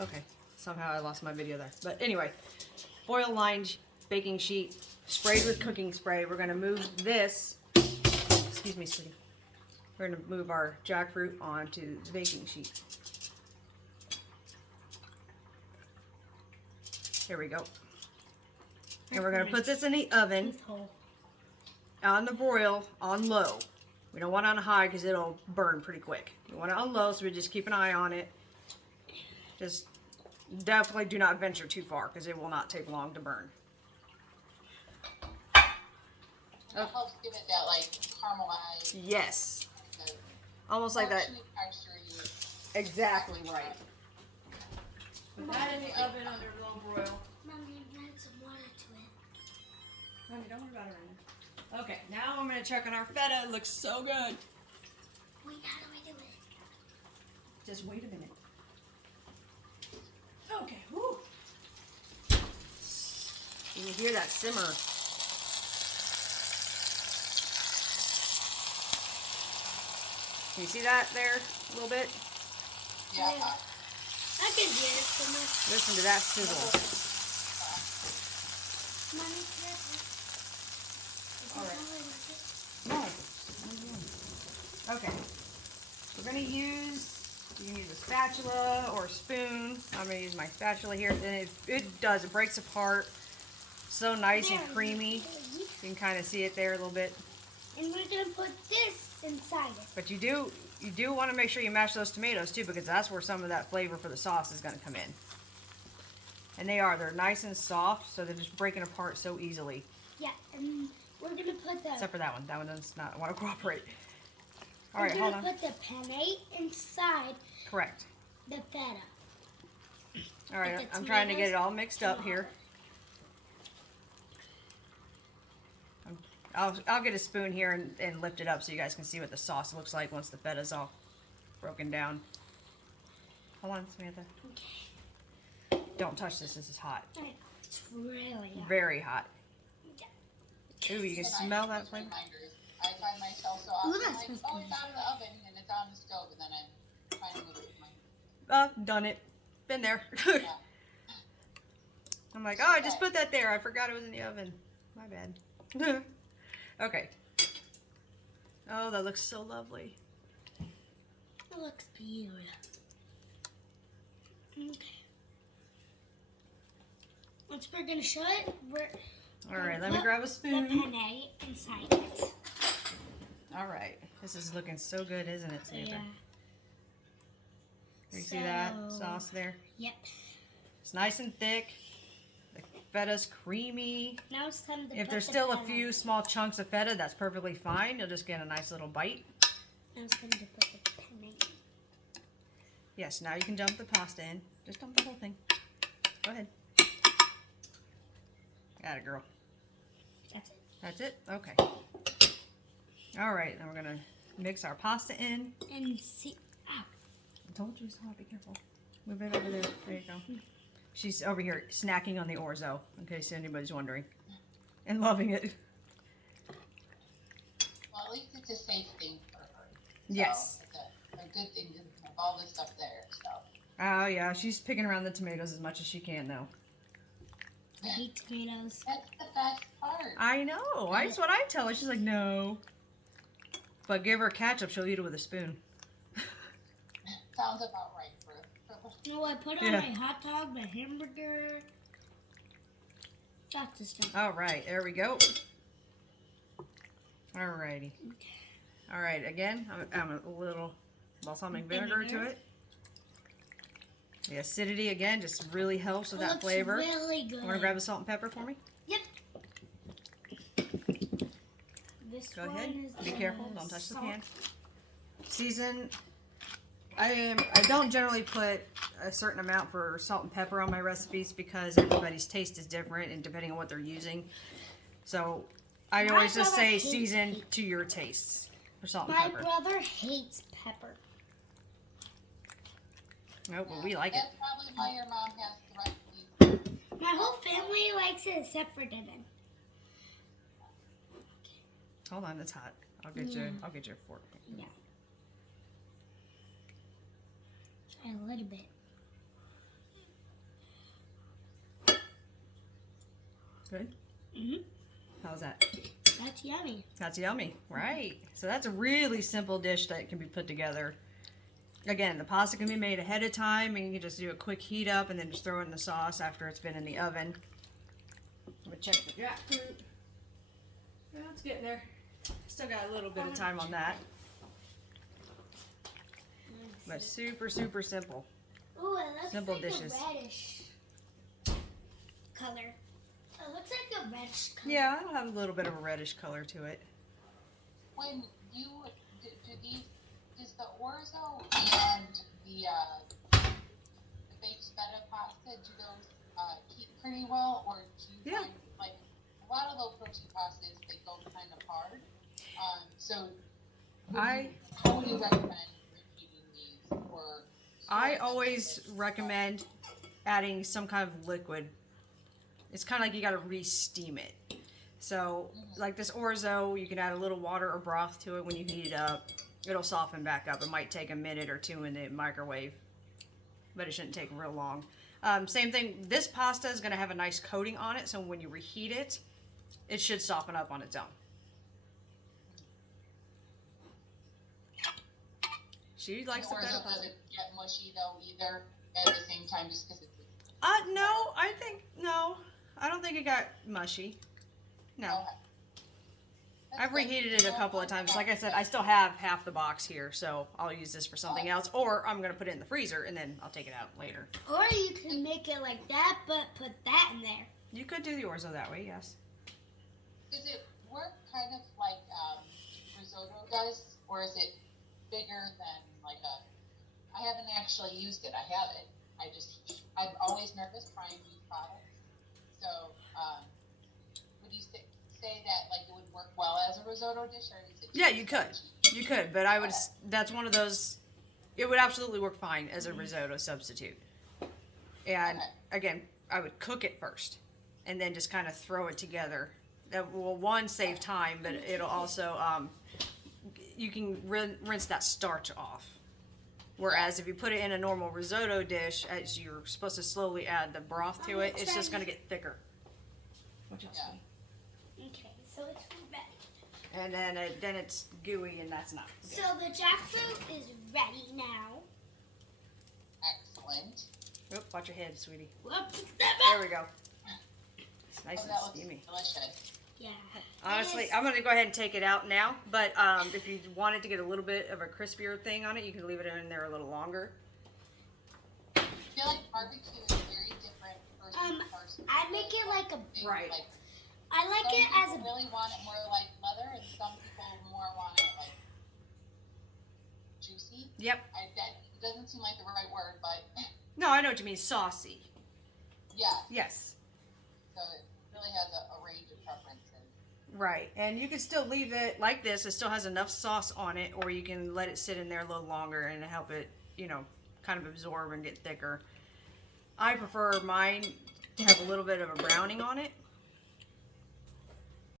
Okay, somehow I lost my video there. But anyway, foil lined baking sheet sprayed with cooking spray. We're gonna move this, excuse me, sweetie. We're gonna move our jackfruit onto the baking sheet. Here we go. And we're gonna put this in the oven on the broil on low. We don't want it on high because it'll burn pretty quick. We want it on low, so we just keep an eye on it. Just definitely do not venture too far because it will not take long to burn. It helps give it that like caramelized. Yes. Almost like that. Exactly right. Put that in the oven under low broil. Mommy, add some water to it. Mommy, don't worry about it right now. Okay, now I'm gonna check on our feta. It looks so good. Wait, how do I do it? Just wait a minute. Okay, whoo. You can hear that simmer. Can you see that there a little bit? Yeah. I can hear it so much. Listen to that sizzle. Mommy, All right. No. Okay. We're gonna use. You can use a spatula or a spoon. I'm gonna use my spatula here, and it does. It breaks apart. So nice and creamy. You can kind of see it there a little bit. And we're gonna put this inside it. But you do want to make sure you mash those tomatoes too, because that's where some of that flavor for the sauce is going to come in. And they're nice and soft, so they're just breaking apart so easily. Yeah, and we're gonna put the. Except for that one. That one does not want to cooperate. All right, hold on. We're gonna put the penne inside. Correct. The feta. All right, I'm trying to get it all mixed up here. I'll get a spoon here and lift it up so you guys can see what the sauce looks like once the feta's all broken down. Hold on, Samantha. Okay. Don't touch this. This is hot. It's really hot. Very hot. Ooh, you can smell that flavor. I find myself so often like, oh, it's out of the oven and it's on the stove, and then I'm trying to move it with my. Done it. Been there. Yeah. I'm like, oh, I just put that there. I forgot it was in the oven. My bad. Okay. Oh, that looks so lovely. It looks beautiful. Okay. Once we're gonna show it, all right, let me grab a spoon. The penne inside it. All right. This is looking so good, isn't it, Samantha? Yeah. You see that sauce there? Yep. It's nice and thick. The feta's creamy. Now it's time to If there's still a few small chunks of feta, that's perfectly fine. You'll just get a nice little bite. Now it's time to put the penne. Yes, now you can dump the pasta in. Just dump the whole thing. Go ahead. Got it, girl. That's it. That's it? Okay. All right, then we're going to mix our pasta in. And see. Ow. I told you it's hot. Be careful. Move it over there. There you go. She's over here snacking on the orzo, in case anybody's wondering. And loving it. Well, at least it's a safe thing for her. So Yes. It's a good thing to have all this stuff there. So. Oh, yeah. She's picking around the tomatoes as much as she can, though. I hate tomatoes. That's the best part. I know. That's what I tell her. She's like, no. But give her ketchup, she'll eat it with a spoon. Sounds about right for No, I put on my hot dog, my hamburger. That's the stuff. All right, there we go. All righty. All right, again, I'm a little balsamic vinegar to it. The acidity, again, just really helps with that flavor. Really good. Want to grab a salt and pepper for me? Yep. This Go one ahead. is Be careful. Don't touch the salt. pan. Season. I don't generally put a certain amount for salt and pepper on my recipes because everybody's taste is different and depending on what they're using. So I always just say season to your tastes for salt and pepper. My brother hates pepper. No, but we like it. That's probably why your mom has the recipe. My whole family likes it except for Devin. Hold on, it's hot. I'll get your fork. Yeah. Try a little bit. Good? Mhm. How's that? That's yummy. That's yummy, right? So that's a really simple dish that can be put together. Again, the pasta can be made ahead of time, and you can just do a quick heat up and then just throw it in the sauce after it's been in the oven. I'm gonna check the jackfruit. Yeah, it's getting there. Still got a little bit of time on that. But super, super simple. Ooh, it looks Simple like dishes. a reddish color. It looks like a reddish color. Yeah, it'll have a little bit of a reddish color to it. When you do these, does the orzo and the baked feta pasta, do those keep pretty well, or do you Yeah. find like a lot of low protein pastas, they go kind of hard? So how would you recommend repeating these, or? I always recommend adding some kind of liquid. It's kind of like you got to re-steam it. So, like this orzo, you can add a little water or broth to it when you heat it up. It'll soften back up. It might take a minute or two in the microwave, but it shouldn't take real long. Same thing, this pasta is going to have a nice coating on it, so when you reheat it, it should soften up on its own. She likes the feta Orzo pasta. doesn't get mushy though either at the same time, just because it's. No, I don't think it got mushy. No. Okay. That's I've good. reheated it a couple of times. Like I said, I still have half the box here, so I'll use this for something else. Or I'm going to put it in the freezer, and then I'll take it out later. Or you can make it like that, but put that in there. You could do the orzo that way, yes. Does it work kind of like risotto does, or is it bigger than like a? I haven't actually used it. I have it. I'm always nervous trying new products. So, would you say that like it would work well as a risotto dish, or is it? Yeah, you could. You could, but I would. That's one of those. It would absolutely work fine as a risotto substitute. And again, I would cook it first, and then just kind of throw it together. That will one save time, but it'll also you can rinse that starch off. Whereas if you put it in a normal risotto dish, as you're supposed to slowly add the broth to it, it's just going to get thicker. Watch out, sweetie. Okay, so it's ready. And then it's gooey, and that's not good. So the jackfruit is ready now. Excellent. Oop, watch your head, sweetie. Whoops. There we go. It's nice That and looks steamy. delicious. Yeah. Honestly, It is- I'm going to go ahead and take it out now. But if you wanted to get a little bit of a crispier thing on it, you can leave it in there a little longer. I feel like barbecue is very different person to person. I make it like a. Right. Like, I like some it as people a. really want it more like leather, and some people more want it like juicy. Yep. That doesn't seem like the right word, but No, I know what you mean. Saucy. yeah. Yes. So it really has a range of preferences. Right. And you can still leave it like this. It still has enough sauce on it, or you can let it sit in there a little longer and help it, kind of absorb and get thicker. I prefer mine to have a little bit of a browning on it.